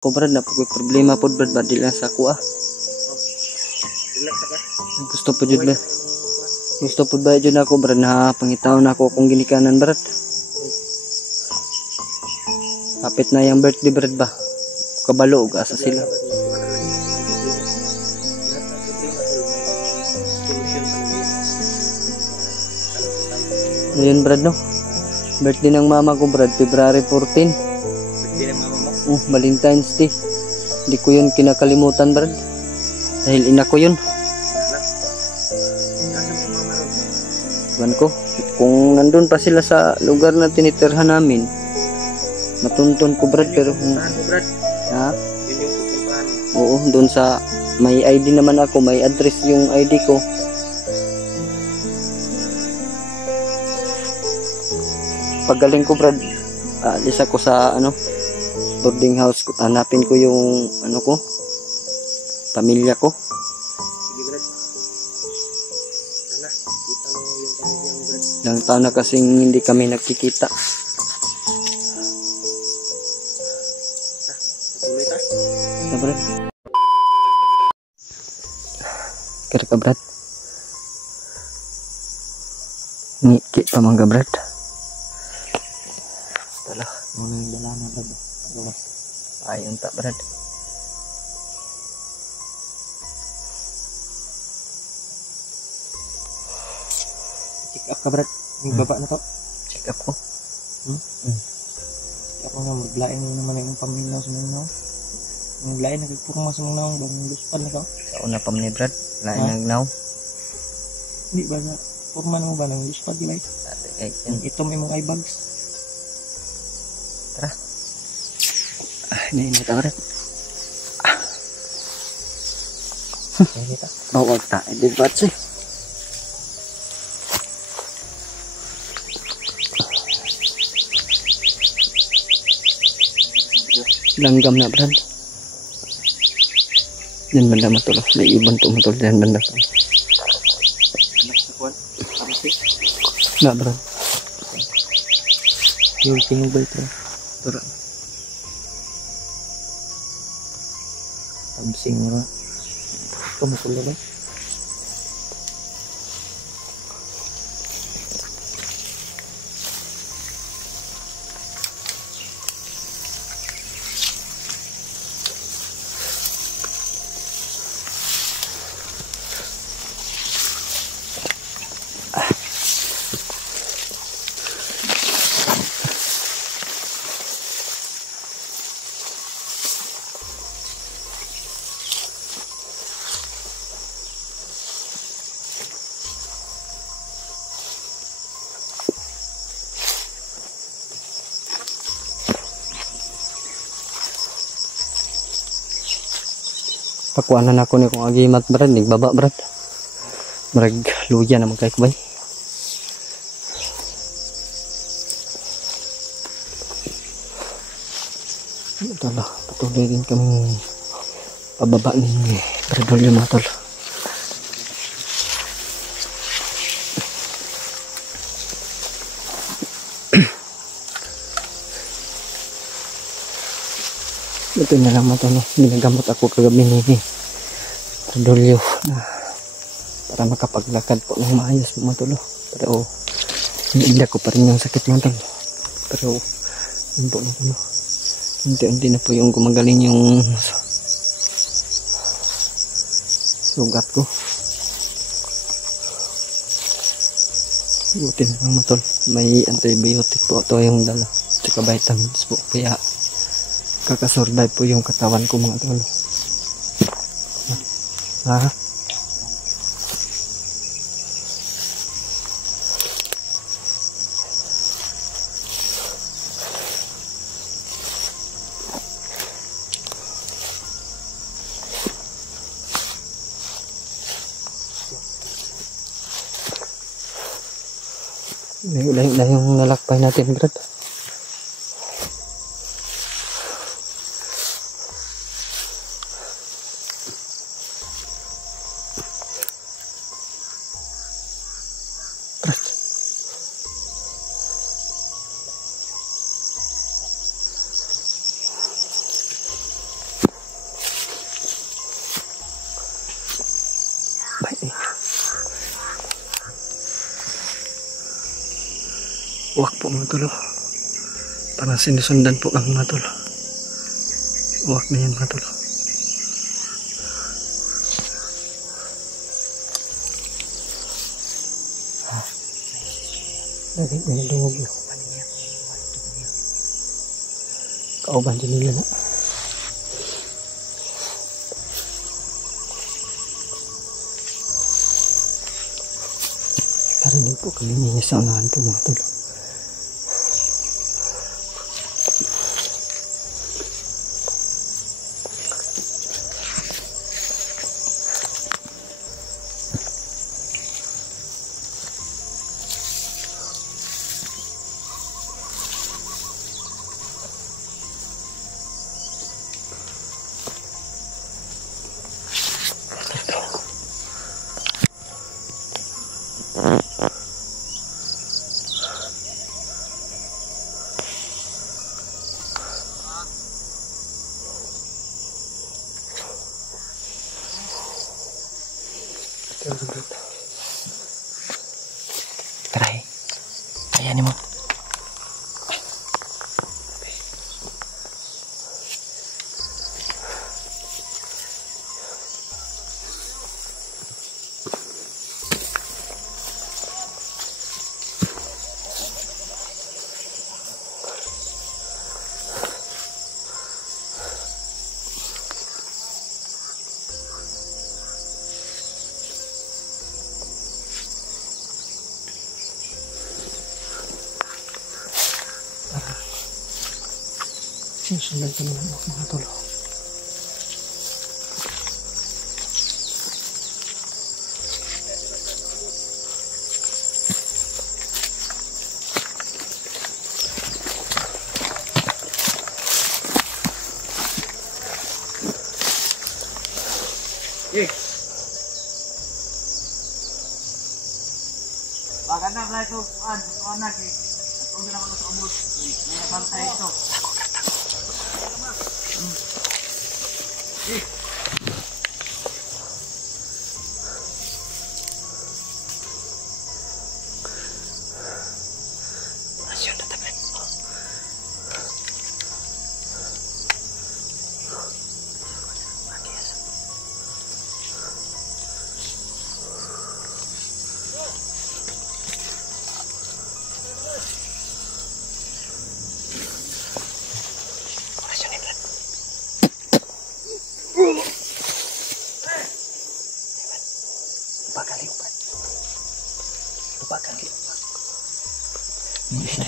Ko brad na pag problema pod brad ba lang sa ako ah. Gusto po jud ba? Gusto po ba jud ako brad na pangitaon ako kung ginikanan brad. Kapit na yung birthday brad ba? Kabalo ug asa sila. Ayun brad no. Birthday ng mama ko brad February 14. Birthday ng mama mo? Valentine's Day. Hindi ko yun kinakalimutan brad. Dahil ina ko yun. Iwan ko. Kung nandun pa sila sa lugar na tinitirhan namin, matuntun ko brad. Pero ha? Yun yung pupuntahan. Oo, doon sa may ID naman ako, may address yung ID ko. Paggaling ko brad, alis ako sa boarding house, hanapin ko yung ko, pamilya ko. Sige brad. Sana, kita mo yung pamilya mo brad. Ilang taon na kasing hindi kami nagkikita. Patuloy ta. Na brad? Kira ka brad? Ngiki pa mga brad. Tala, muna yung dala na brad. Ayun tak brad. Check up ka brad. Yung baba na to. Check up ko. Check up nga maglain mo naman yung pamilya sa mga. Maglain nagpurma sa mga bang luspad na ka. Sa una pa ni brad, lain ng now. Hindi ba na purma mo ba ng luspad gilay? Ito may mga eye bags. Tara. Ini ta brad. Ini ta. Bawag ta, di ba sih? Langgam na brad. Yan banda matulog. May ibon to matulog. Yan banda to. Anak sa kuwan. Kamsi. Na brad. Yung tingin ba ito? Tura. Kamsing mo. Ito matulog ba? Pakuanan ako ni kung agimat brad, nagbaba brad. Marag luya naman kay kubay. Tala, patuloy din kami pababa ni Brad Julio mga tol. Ito na lang mga tol, ginagamot ako kagabi ni Brad Julio na para makapaglakad po ng maayos mga tol. Pero hindi ko pa rin yung sakit mga tol. Pero yun po mga tol. Unti-unti na po yung gumagaling yung sugat ko. Buti na lang matol. May antibiotic po ito yung dala. Tsaka vitamins po. Kaya kakasurvive po yung katawan ko mga tol. Ha? Layo na yung nalakpay natin brad. Uwak po mga tol. Parang sinusundan po ang mga tol. Uwak na yan mga tol. Lagi dungog yun. Kauban dyan nila na. Narinig po kami niya sa unahan po mga tol. Try. Ayan mo. Sinusundan ko naman ako mga tol. Maganda pala ito. Ito anak eh. At kung naman sa umot. May bantay ito. Asyon na tabi.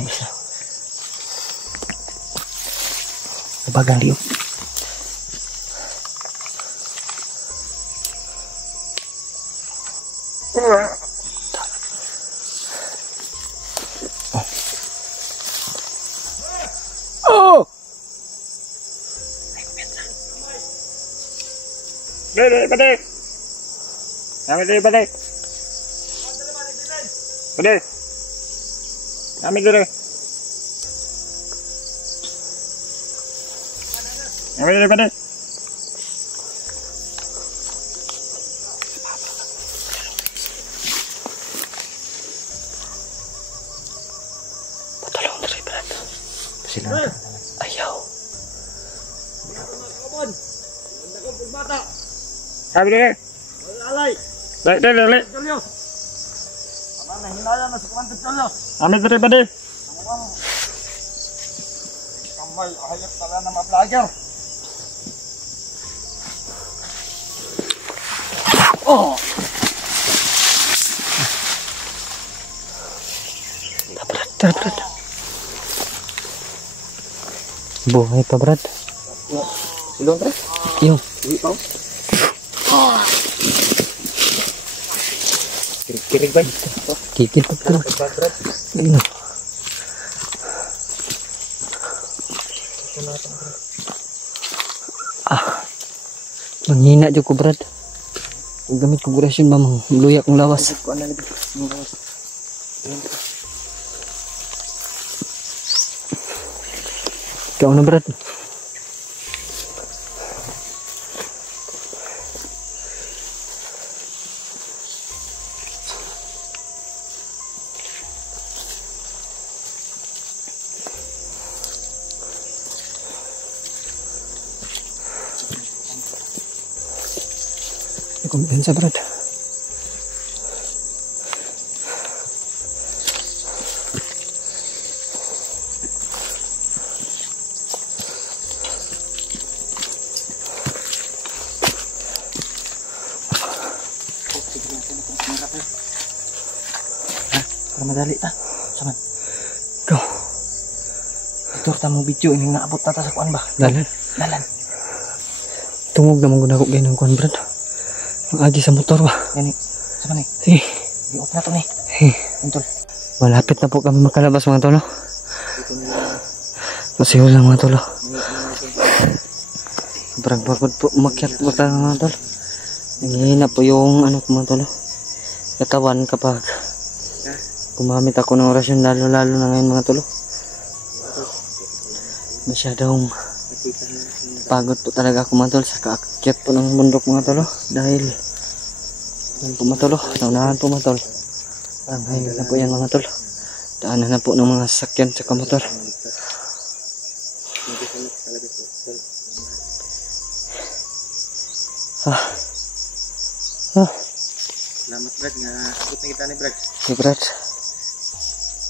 Bisa. Bagang liuk. Oh. Balik. Kami dulu. Pada. Patulong dari berat. Silakan. Ayaw. Kami dulu. Alay. Dale. Jolyo. Mana hinaya na sa kumanto jolyo. Kami dulu pada. Kamay hayop tala na ma-vlogger. Oh. Berat. Buhay pa berat. Silong tre. Yung. Kirig ba? Kikit pa ito. Ayun. Manghina dyan ko berat. Gamit ko gurasyon ba mang luya kong lawas. Ikaw na berat. kumpiyansa brad. Para madali ta. Saman. Go. Ito tamo video ini naabot na ta sa kuan ba? Dalan. Dalan. Tungog naman guna ko ganyan kuan brad. Ang agi sa motor ba. Yani. Saman ni. Sige. Iot na to ni. Untol. Malapit na po kami makalabas mga tolo. Masiyaw lang mga tolo. Sobrang pagod po umakyat po tayo mga tolo. Nanghihina po yung ano mga tolo. Katawan kapag gumamit ako ng orasyon lalo na ngayon mga tolo. Masyadong pagod po talaga ako mga tolo sa kaakyat po ng bundok mga tolo. Dahil yan po mga tolo. Naunahan po mga tolo. Parang highway na po yan mga tol. Daanan na po ng mga sasakyan sa motor. Salamat Brad nga abot na kita ni Brad. Okay Brad.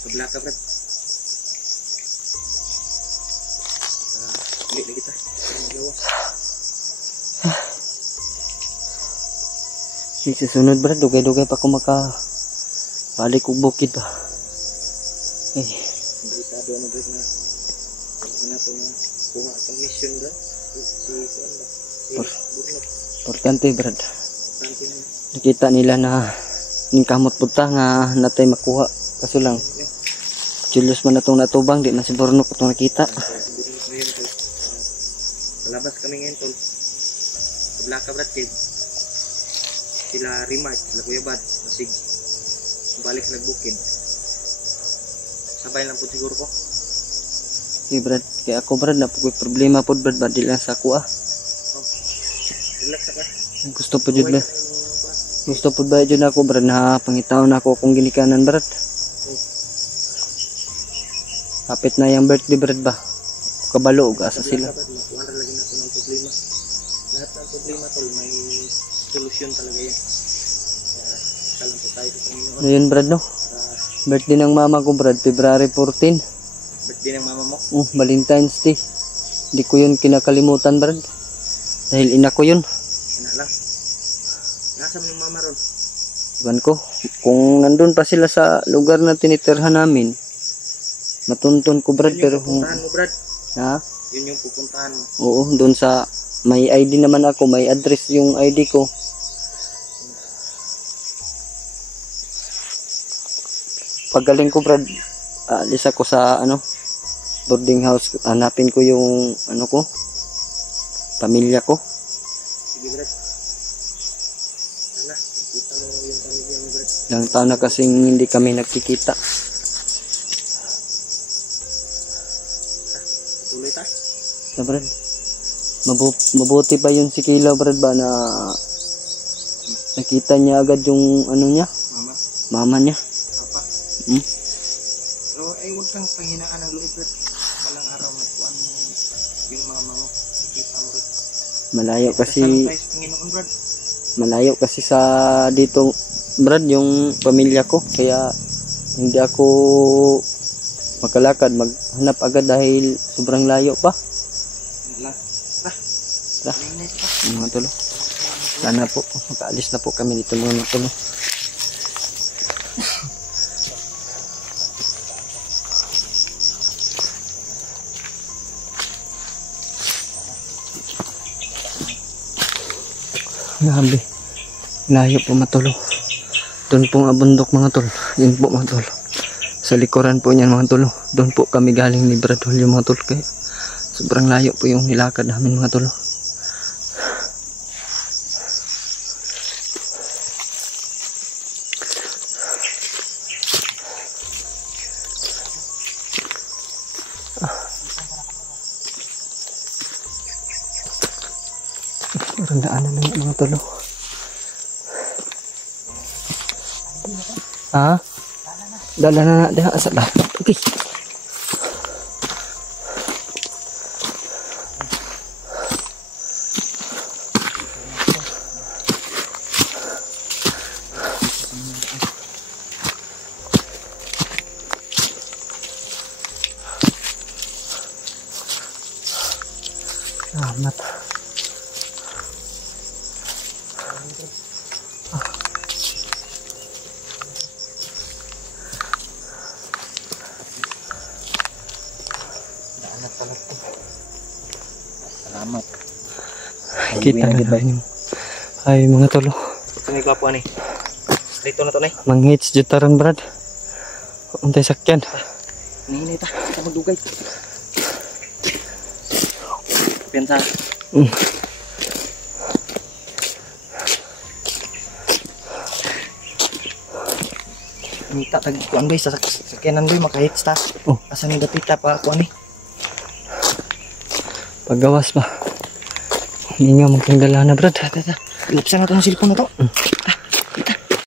Kabla ka Brad. Ulit na kita. Sa sunod Brad, dugay-dugay pa ako balik kong bukid pa. Delikado ano Brad na ano to nga kuha itong mission Brad. Si kuan ba? Si Burnok. Importante Brad. Importante na. Nakita nila na yung kamot punta nga natay makuha. Kaso lang, Julius man natong natubang, di man si Burnok itong nakita. Malabas kami ngayon tol. Kabla ka Brad kid. Sila Rimart, sila Kuya Bad, masig. Balik nagbukid. Sabay lang po siguro ko. Okay Brad, kaya ako Brad, napukoy problema po Brad, ba di lang sa ako ah. Oh. Relax ka. Gusto po Brad. Gusto po ba dyan ako Brad na pangitaw na ako kung ginikanan Brad. Kapit na yung birthday Brad ba? Kabalo, asa sila. Makuha na lagi natin ng problema. Lahat ng problema tol, may solusyon talaga yan. Kaya kalam po tayo sa Panginoon. Ano yun Brad no? Birthday ng mama ko Brad, February 14. Birthday ng mama mo? Valentine's Day. Hindi ko yun kinakalimutan Brad. Dahil ina ko yun. Ina lang. Nasaan yung mama ron? Iban ko. Kung nandun pa sila sa lugar na tinitirhan namin, matuntun ko Brad. Yun Pero yung pupuntahan mo Brad. ha? Yun yung pupuntahan mo. Oo, doon sa may ID naman ako, may address yung ID ko. Pagaling ko Brad, alis ako sa boarding house, hanapin ko yung ko, pamilya ko. Sige Brad. Sana, nakita mo yung pamilya mo Brad. Ilang taon na kasing hindi kami nagkikita. Patuloy ta? Na Brad, mabuti pa yun si Kilo Brad ba na nakita niya agad yung niya, Mama? mama niya. Papa? Hmm? Pero ay huwag kang panghinaan ng loob Brad. Walang araw mo kuan mo yung mama mo. Ikita mo rin. Malayo Dasal kasi, tayo sa Panginoon Brad. malayo kasi sa dito Brad yung pamilya ko, kaya hindi ako makalakad, maghanap agad dahil sobrang layo pa. Wala. Tara, mga tulo. Sana po, makaalis na po kami dito mga tulo. Grabe, layo po matulo. Doon po ang bundok mga tol. Yun po mga tol. Sa likuran po niyan mga tol. Doon po kami galing ni Brad Julio mga tol. Kaya sobrang layo po yung nilakad namin mga tol. Parang daanan na mga tol. Ha? Dala na na sa dapat. Okay. Salamat. Anak talaga to. Salamat. Kita na namin yung ay mga tolo. Ito may gwapo ani. Dito na to nay. Manghits jutaran brad. Untay sakyan. Hinay ta. Kita magdugay. Pensa. Minta tag kuan bay sa sakyanan bay makahits ta. Oh. Asa ni dapita pa ako ani. Paggawas pa. Hindi nga magkang dala na brad. Ilapsan na to ng cellphone na to.